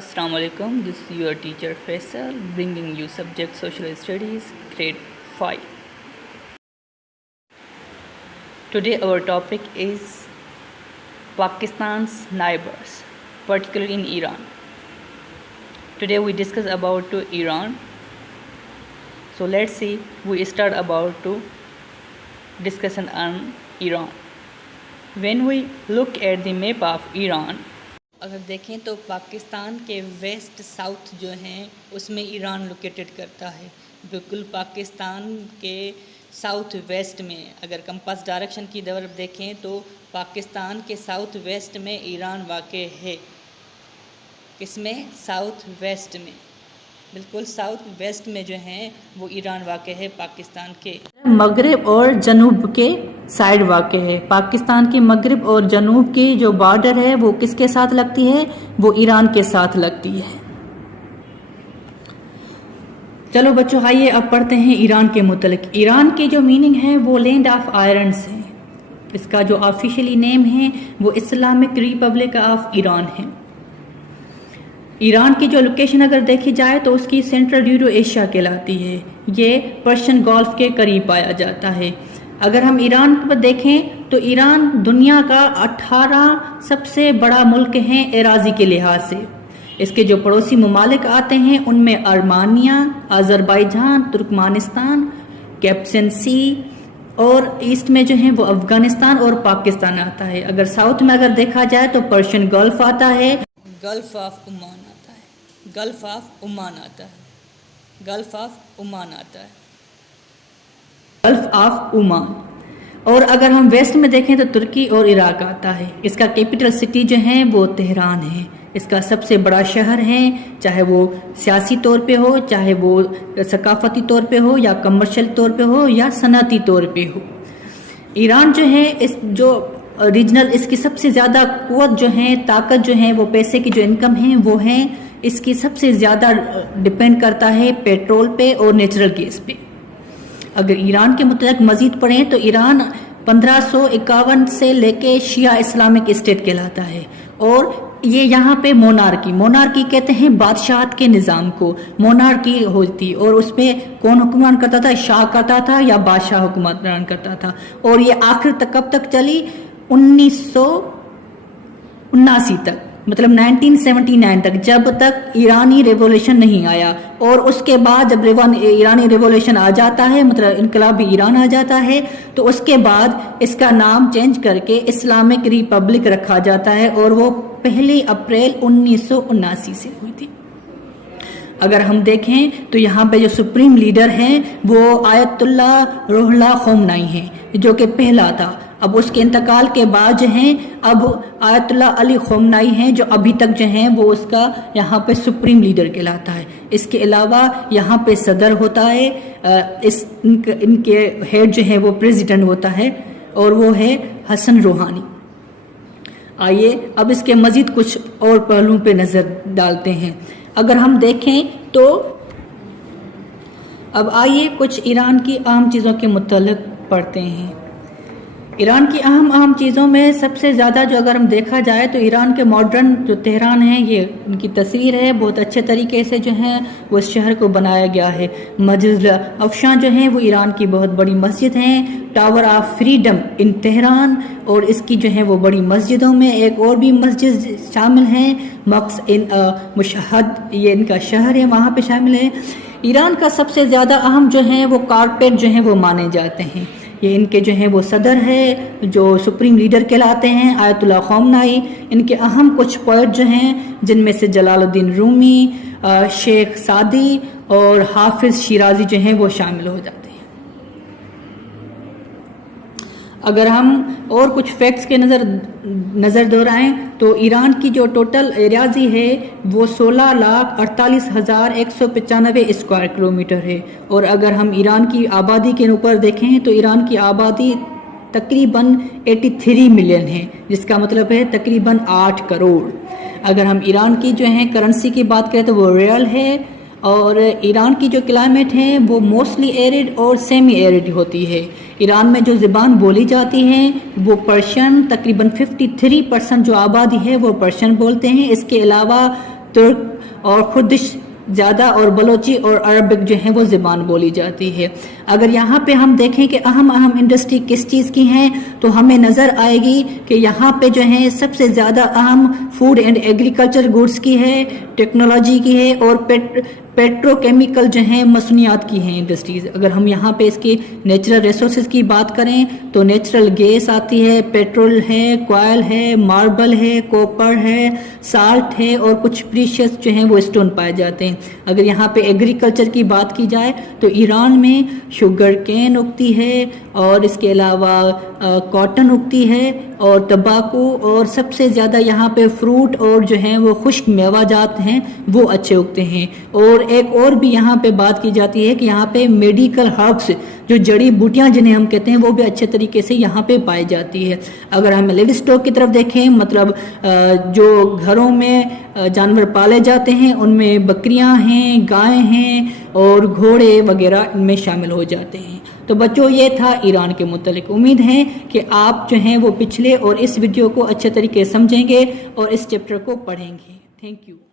Assalamu alaikum. This is your teacher Faisal bringing you subject Social Studies grade 5. Today our topic is Pakistan's neighbors, particularly in Iran. Today we discuss about Iran. So let's see, we start about discussion on Iran. When we look at the map of Iran, اگر دیکھیں تو پاکستان کے waste south جو ہیں اس میں Iran located کرتا ہے. بالکل پاکستان کے ساؤتھ ویسٹ میں اگر کمپاس ڈائریکشن کی طرف دیکھیں تو پاکستان کے ساؤتھ ویسٹ میں ایران واقع ہے. کس میں؟ ساؤتھ ویسٹ میں. بالکل ساؤتھ ویسٹ میں جو ہیں وہ ایران واقع ہے پاکستان کے. مغرب اور جنوب کے سائڈ واقع ہے. پاکستان کی مغرب اور جنوب کی جو بارڈر ہے وہ کس کے ساتھ لگتی ہے؟ وہ ایران کے ساتھ لگتی ہے. چلو بچوں آئیے اب پڑھتے ہیں ایران کے متعلق. ایران کی جو میننگ ہے وہ لینڈ آف آئرنس ہے. اس کا جو آفیشیلی نیم ہے وہ اسلامک ریپبلک آف ایران ہے. ایران کی جو لوکیشن اگر دیکھی جائے تو اس کی سینٹرل یورو ایشیا کہلاتی ہے. یہ پرشین گولف کے قریب پایا جاتا ہے. اگر ہم ایران پر دیکھیں تو ایران دنیا کا 18 سب سے بڑا ملک ہے اراضی کے لحاظ سے. اس کے جو پڑوسی ممالک آتے ہیں ان میں ارمانیہ، آذربائیجان، ترکمانستان، کیسپین سی اور ایسٹ میں جو ہیں وہ افغانستان اور پاکستان آتا ہے. اگر ساؤتھ میں اگر دیکھا جائے تو پرشین گولف آتا ہے، گلف آف عمان آتا ہے، گلف آف عمان آتا ہے، گلف آف عمان آتا ہے، گلف آف عمان. اور اگر ہم ویسٹ میں دیکھیں تو ترکی اور عراق آتا ہے. اس کا کیپٹل سٹی جو ہے وہ تہران ہے. اس کا سب سے بڑا شہر ہے، چاہے وہ سیاسی طور پہ ہو، چاہے وہ ثقافتی طور پہ ہو، یا کمرشل طور پہ ہو، یا صنعتی طور پہ ہو. ایران جو ہے اس جو ریجنل اس کی سب سے زیادہ قوت جو ہے، طاقت جو ہے، وہ پیسے کی جو انکم ہے وہ ہے اس کی سب سے زیادہ ڈپینڈ کرتا ہے پیٹرول پہ اور نیچرل گیس پہ. اگر ایران کے متعلق مزید پڑھیں تو ایران 1551 سے لے کے شیعہ اسلامک اسٹیٹ کہلاتا ہے. اور یہ یہاں پہ مونارکی کہتے ہیں بادشاہت کے نظام کو. مونارکی ہوتی اور اس پہ کون حکمران کرتا تھا؟ شاہ کرتا تھا یا بادشاہ حکمران کرتا تھا. اور یہ آخر تک کب تک چلی؟ 1979 تک، مطلب 1979 تک، جب تک ایرانی ریولیوشن نہیں آیا. اور اس کے بعد جب ایرانی ریولیوشن آ جاتا ہے، مطلب انقلابی ایران آ جاتا ہے، تو اس کے بعد اس کا نام چینج کر کے اسلامک ریپبلک رکھا جاتا ہے. اور وہ 1 اپریل 1979 سے ہوئی تھی. اگر ہم دیکھیں تو یہاں پہ جو سپریم لیڈر ہیں وہ آیت اللہ روح اللہ خمینی ہیں، جو کہ پہلا تھا. اب اس کے انتقال کے بعد جو ہیں اب آیت اللہ علی خمینی ہیں، جو ابھی تک جو ہیں وہ اس کا یہاں پہ سپریم لیڈر کہلاتا ہے. اس کے علاوہ یہاں پہ صدر ہوتا ہے، ان کے ہیڈ جو ہے وہ پریزیڈنٹ ہوتا ہے، اور وہ ہے حسن روحانی. آئیے اب اس کے مزید کچھ اور پہلوؤں پہ نظر ڈالتے ہیں. اگر ہم دیکھیں تو اب آئیے کچھ ایران کی اہم چیزوں کے متعلق پڑھتے ہیں. ایران کی اہم چیزوں میں سب سے زیادہ جو اگر ہم دیکھا جائے تو ایران کے ماڈرن جو تہران ہے، یہ ان کی تصویر ہے. بہت اچھے طریقے سے جو ہیں وہ اس شہر کو بنایا گیا ہے. مسجد افشاں جو ہیں وہ ایران کی بہت بڑی مسجد ہیں. Tower of freedom in Tehran, اور اس کی جو ہے وہ بڑی مسجدوں میں ایک اور بھی مسجد شامل ہیں، مقص ان مشہد، یہ ان کا شہر ہے، وہاں پہ شامل ہے. ایران کا سب سے زیادہ اہم جو ہیں وہ کارپیٹ جو ہیں وہ مانے جاتے ہیں. یہ ان کے جو ہیں وہ صدر ہے جو سپریم لیڈر کہلاتے ہیں، آیت اللہ خمینی. ان کے اہم کچھ پوئٹ جو ہیں جن میں سے جلال الدین رومی، شیخ سعدی اور حافظ شیرازی جو ہیں وہ شامل ہو جاتے ہیں. اگر ہم اور کچھ فیکٹس کے نظر دہرائیں تو ایران کی جو ٹوٹل اراضی ہے وہ 16,48,195 اسکوائر کلومیٹر ہے. اور اگر ہم ایران کی آبادی کے اوپر دیکھیں تو ایران کی آبادی تقریباً 83 ملین ہے، جس کا مطلب ہے تقریباً 8 کروڑ. اگر ہم ایران کی جو ہے کرنسی کی بات کریں تو وہ ریال ہے. اور ایران کی جو کلائمیٹ ہے وہ موسٹلی ایرڈ اور سیمی ایرڈ ہوتی ہے. ایران میں جو زبان بولی جاتی ہیں وہ پرشین، تقریباً 53% جو آبادی ہے وہ پرشین بولتے ہیں. اس کے علاوہ ترک اور خردش زیادہ اور بلوچی اور عربک جو ہیں وہ زبان بولی جاتی ہے۔ اگر یہاں پہ ہم دیکھیں کہ اہم انڈسٹری کس چیز کی ہیں تو ہمیں نظر آئے گی کہ یہاں پہ جو ہیں سب سے زیادہ اہم فوڈ اینڈ ایگریکلچر گوڈز کی ہے، ٹیکنالوجی کی ہے اور پیٹرو کیمیکل جو ہیں مصنوعات کی ہیں انڈسٹریز۔ اگر ہم یہاں پہ اس کی نیچرل ریسورسز کی بات کریں تو نیچرل گیس آتی ہے، پیٹرول ہے، کوئل ہے، ماربل ہے، کوپر ہے، سالٹ ہے اور کچھ پریشیس جو ہیں وہ اسٹون پائے جاتے ہیں۔ اگر یہاں پہ ایگریکلچر کی بات کی جائے تو ایران میں شوگر کین اگتی ہے اور اس کے علاوہ کاٹن اگتی ہے اور تمباکو، اور سب سے زیادہ یہاں پہ فروٹ اور جو ہیں وہ خشک میوہ جات ہیں وہ اچھے اگتے ہیں۔ اور ایک اور بھی یہاں پہ بات کی جاتی ہے کہ یہاں پہ میڈیکل ہربس جو جڑی بوٹیاں جنہیں ہم کہتے ہیں وہ بھی اچھے طریقے سے یہاں پہ پائی جاتی ہے۔ اگر ہم لیو اسٹاک کی طرف دیکھیں، مطلب جو گھروں میں جانور پالے جاتے ہیں ان میں بکریاں ہیں، گائیں ہیں اور گھوڑے وغیرہ ان میں شامل ہو جاتے ہیں۔ تو بچوں یہ تھا ایران کے متعلق۔ امید ہے کہ آپ جو ہیں وہ پچھلے اور اس ویڈیو کو اچھے طریقے سے سمجھیں گے اور اس چیپٹر کو پڑھیں گے۔ Thank you.